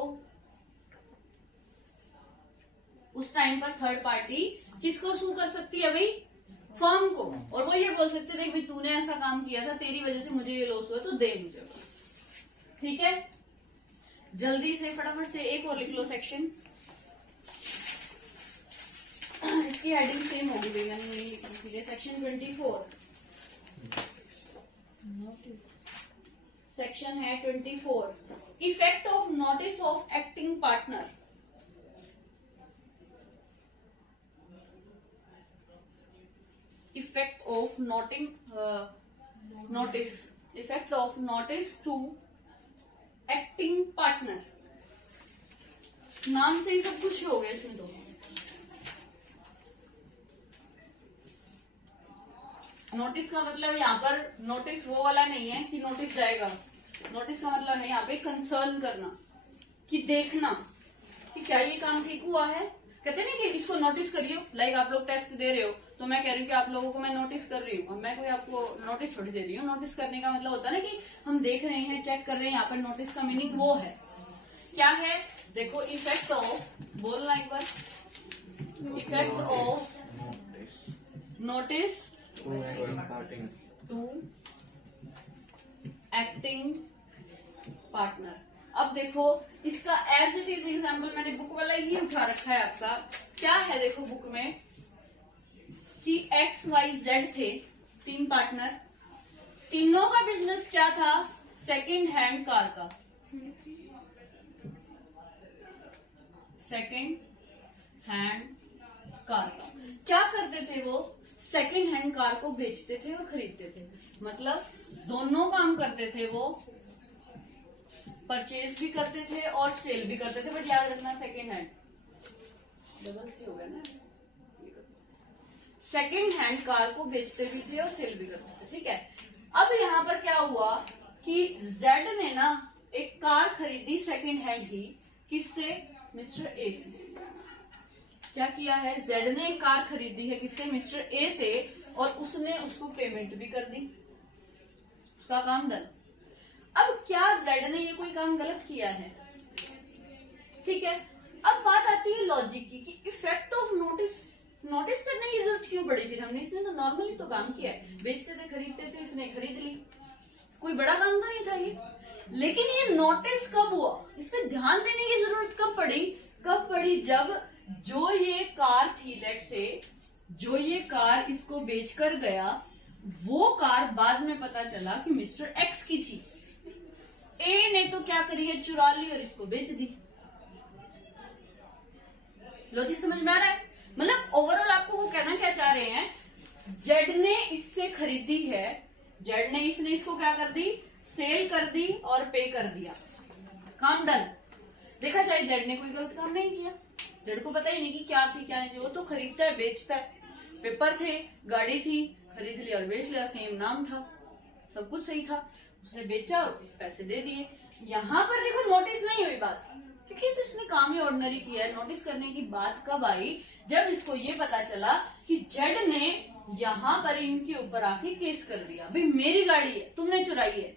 उस टाइम पर थर्ड पार्टी किसको सू कर सकती है भाई? फर्म को। और वो ये बोल सकते थे भाई तूने ऐसा काम किया था, तेरी वजह से मुझे ये लॉस हुआ, तो दे मुझे। ठीक है, जल्दी से फटाफट से एक और लिख लो सेक्शन। इसकी हेडिंग सेम होगी भाई, मैंने यही लिखी इसलिए। सेक्शन 24, सेक्शन है 24, effect of notice of acting partner. Effect of notice, effect of notice to acting partner. नाम से ही सब कुछ हो गया इसमें। तो नोटिस का मतलब यहाँ पर नोटिस वो वाला नहीं है कि नोटिस जाएगा। नोटिस का मतलब है यहाँ पे कंसर्न करना, कि देखना कि क्या ये काम ठीक हुआ है। कहते नहीं कि इसको नोटिस करियो, लाइक आप लोग टेस्ट दे रहे हो तो मैं कह रही हूँ कि आप लोगों को मैं नोटिस कर रही हूँ, मैं कोई आपको नोटिस थोड़ी दे रही हूँ। नोटिस करने का मतलब होता है ना कि हम देख रहे हैं, चेक कर रहे हैं। यहाँ पर नोटिस का मीनिंग वो है। क्या है देखो, इफेक्ट ऑफ, बोलना एक बार, effect of notice to acting partner. अब देखो इसका एज इट इज एग्जाम्पल मैंने बुक वाला ही उठा रखा है आपका। क्या है देखो बुक में कि XYZ थे 3 पार्टनर, तीनों का बिजनेस क्या था? सेकंड हैंड कार का। सेकंड हैंड कार का क्या करते थे वो? सेकंड हैंड कार को बेचते थे और खरीदते थे। मतलब दोनों काम करते थे वो, परचेज भी करते थे और सेल भी करते थे। बट याद रखना सेकंड हैंड डबल सी हो गया ना। सेकंड हैंड कार को बेचते भी थे और सेल भी करते थे। ठीक है, अब यहाँ पर क्या हुआ कि जेड ने ना एक कार खरीदी सेकंड हैंड ही, किससे? मिस्टर ए से। क्या किया है? जेड ने एक कार खरीदी है किससे? मिस्टर ए से, और उसने उसको पेमेंट भी कर दी, उसका काम डन। अब क्या जेड ने ये कोई काम गलत किया है? ठीक है, अब बात आती है लॉजिक की कि इफेक्ट ऑफ नोटिस करने की जरूरत क्यों पड़ी? फिर हमने, इसने तो नॉर्मली तो काम किया है, बेचते थे खरीदते थे, इसने खरीद ली, कोई बड़ा काम तो नहीं था ये। लेकिन ये नोटिस कब हुआ? इस पे ध्यान देने की जरूरत कब पड़ी? जब जो ये कार थी, लेट से जो ये कार इसको बेचकर गया, वो कार बाद में पता चला कि मिस्टर एक्स की थी। ए ने तो क्या करी है? चुरा ली और इसको बेच दी। लॉजिक समझ में आ रहा है? मतलब ओवरऑल आपको वो कहना क्या चाह रहे हैं, जेड ने इससे खरीदी है, जेड ने इसको क्या कर दी? सेल कर दी और पे कर दिया, काम डन। देखा जाए जेड ने कोई गलत काम नहीं किया, जेड को पता ही नहीं कि क्या थी क्या नहीं, वो तो खरीदता है बेचता है। पेपर थे, गाड़ी थी, खरीद लिया और बेच लिया, सेम नाम था, सब कुछ सही था, उसने बेचा और पैसे दे दिए। यहाँ पर देखो नोटिस नहीं हुई बात, क्योंकि तो इसने काम ही ऑर्डिनरी किया है। नोटिस करने की बात कब आई? जब इसको ये पता चला कि जेड ने यहाँ पर इनके ऊपर आके केस कर दिया, भाई मेरी गाड़ी है, तुमने चुराई है।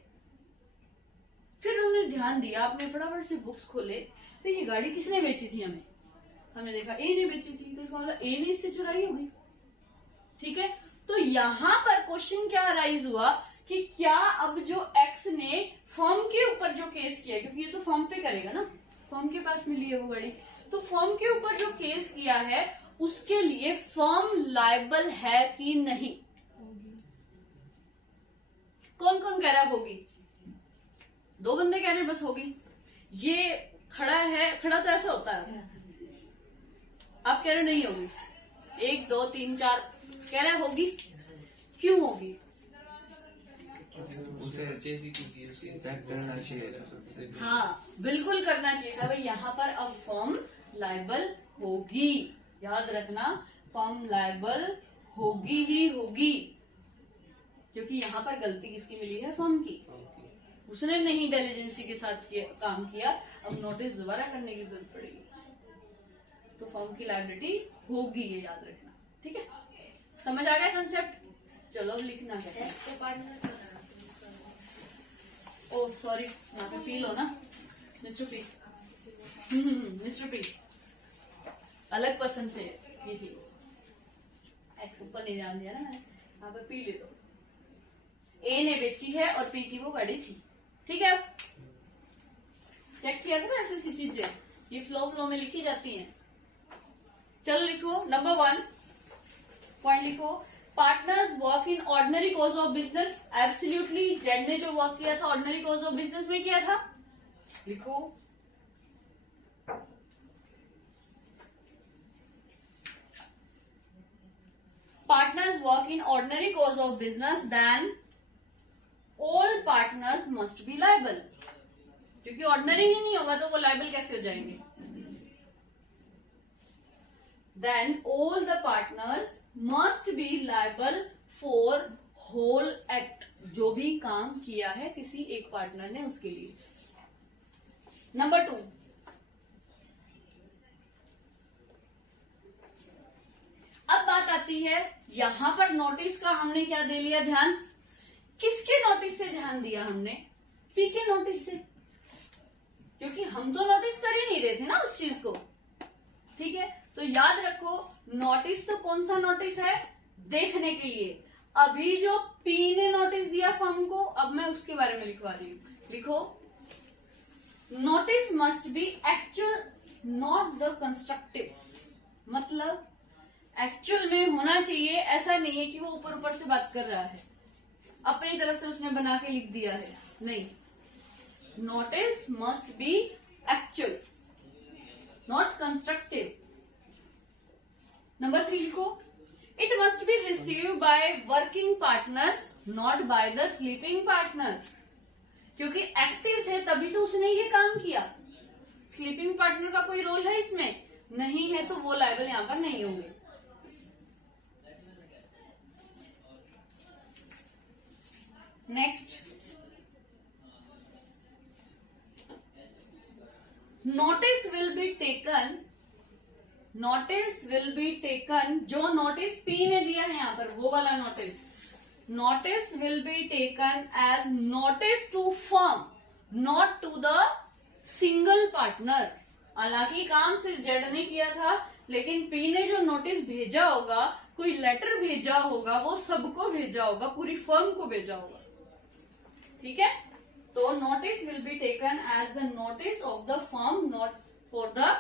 फिर उन्होंने ध्यान दिया, आपने फटाफट से बुक्स खोले, तो ये गाड़ी किसने बेची थी? हमने देखा ए ने बेची थी, तो इसका मतलब ए ने इससे चुराई होगी। ठीक है, तो यहाँ पर क्वेश्चन क्या राइज हुआ कि क्या अब जो एक्स ने फर्म के ऊपर जो केस किया, क्योंकि ये तो फर्म पे करेगा ना, फर्म के पास मिली है वो गाड़ी, तो फर्म के ऊपर जो केस किया है उसके लिए फर्म लायबल है कि नहीं? कौन कौन कह रहा होगी? 2 बंदे कह रहे हैं बस होगी। ये खड़ा है, खड़ा तो ऐसा होता है, आप कह रहे नहीं होगी। 1 2 3 4 कह रहे होगी। क्यों होगी? उसे परचेज ही की, उसे इफेक्ट करना चाहिए। हाँ बिल्कुल करना चाहिए था भाई। यहाँ पर अब फर्म लायबल होगी, याद रखना, फर्म लायबल होगी ही होगी, क्योंकि यहाँ पर गलती किसकी मिली है? फर्म की। उसने नहीं डिलीजेंसी के साथ काम किया, अब नोटिस दोबारा करने की जरूरत पड़ेगी, तो फर्म की लायबिलिटी होगी, ये याद रखना। ठीक है, समझ आ गया कंसेप्ट? चलो अब लिखना क्या है। ओ सॉरी, यहाँ पे फील हो ना, मिस्टर पी, मिस्टर पी अलग पसंद थे ये थी। एक्स ऊपर नहीं ध्यान दिया ना मैंने, यहाँ पे पी ले दो। ए ने बेची है और पी की वो गाड़ी थी, ठीक है। चेक किया था ऐसी ऐसी चीजें, ये फ्लो में लिखी जाती हैं। चलो लिखो नंबर 1 पॉइंट लिखो, partners work in ordinary course of business. Absolutely Z ने जो वर्क किया था ऑर्डिनरी कोर्स ऑफ बिजनेस में किया था, लिखो। Partners work in ordinary course of business, then all partners must be liable. क्योंकि ऑर्डिनरी ही नहीं होगा तो वो लायबल कैसे हो जाएंगे। Then all the partners must be liable for whole act, जो भी काम किया है किसी एक पार्टनर ने उसके लिए। नंबर 2, अब बात आती है यहां पर नोटिस का हमने क्या दे लिया ध्यान, किसके नोटिस से ध्यान दिया हमने, पी के नोटिस से, क्योंकि हम तो नोटिस कर ही नहीं रहे थे ना उस चीज को, ठीक है। तो याद रखो नोटिस तो कौन सा नोटिस है, देखने के लिए। अभी जो पी ने नोटिस दिया फर्म को, अब मैं उसके बारे में लिखवा रही हूं। लिखो, notice must be actual not the constructive. मतलब एक्चुअल में होना चाहिए, ऐसा नहीं है कि वो ऊपर ऊपर से बात कर रहा है, अपनी तरफ से उसने बना के लिख दिया है, नहीं। Notice must be actual not constructive. Number 3 लिखो, it must be receive by working partner not by the sleeping partner. क्योंकि एक्टिव थे तभी तो उसने ये काम किया। स्लीपिंग पार्टनर का कोई रोल है इसमें नहीं है, तो वो लायबल यहां पर नहीं होंगे। Next, notice will be taken, notice will be taken, जो नोटिस पी ने दिया है यहां पर वो वाला notice, notice will be taken as notice to firm not to the single partner. हालांकि काम सिर्फ जेड ने किया था, लेकिन पी ने जो नोटिस भेजा होगा, कोई लेटर भेजा होगा, वो सबको भेजा होगा, पूरी फर्म को भेजा होगा, ठीक है। तो notice will be taken as the notice of the firm not for the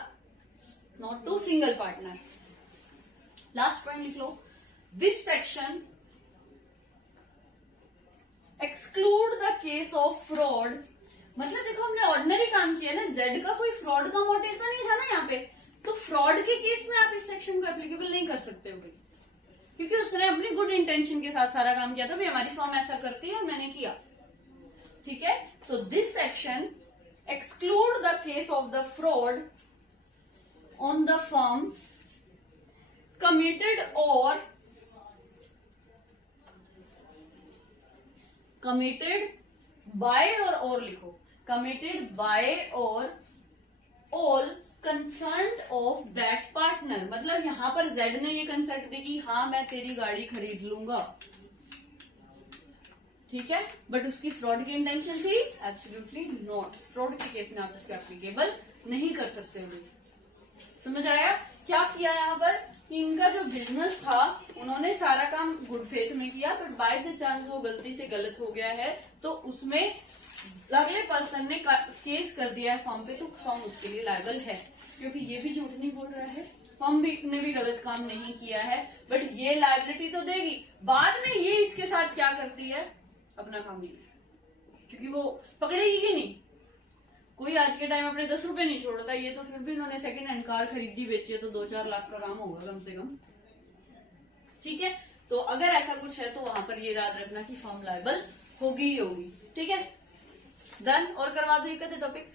not to single partner. Last point लिख लो, this section exclude the case of fraud. मतलब देखो हमने ऑर्डिनरी काम किया ना, जेड का कोई फ्रॉड का मोटिव तो नहीं था ना यहाँ पे, तो फ्रॉड के केस में आप इस सेक्शन को एप्लीकेबल नहीं कर सकते हो भाई, क्योंकि उसने अपनी गुड इंटेंशन के साथ सारा काम किया था, भाई हमारी फर्म ऐसा करती है और मैंने किया, ठीक है। तो this section exclude the case of the fraud on the firm committed by और लिखो, कमिटेड बाय और all concern of that partner. मतलब यहां पर जेड ने ये कंसर्ट दी कि हाँ मैं तेरी गाड़ी खरीद लूंगा, ठीक है, बट उसकी फ्रॉड की इंटेंशन थी? Absolutely not. फ्रॉड के केस में आप इसको एप्लीकेबल नहीं कर सकते हो। समझ आया क्या किया यहाँ पर? इनका जो बिजनेस था उन्होंने सारा काम गुड फेथ में किया, बट बाय द चांस वो गलती से गलत हो गया है, तो उसमें अगले पर्सन ने केस कर दिया है फर्म पे, तो फर्म उसके लिए लायबल है, क्योंकि ये भी झूठ नहीं बोल रहा है, फर्म भी ने भी गलत काम नहीं किया है, बट ये लायबिलिटी तो देगी। बाद में ये इसके साथ क्या करती है, अपना काम नहीं, क्योंकि वो पकड़ेगी कि नहीं। कोई आज के टाइम अपने 10 रुपए नहीं छोड़ता, ये तो फिर भी इन्होंने सेकंड हैंड कार खरीदी बेची है, तो 2-4 लाख का काम होगा कम से कम, ठीक है। तो अगर ऐसा कुछ है तो वहां पर ये याद रखना कि फर्म लायबल होगी ही होगी, ठीक है। डन। और करवा दो एक टॉपिक।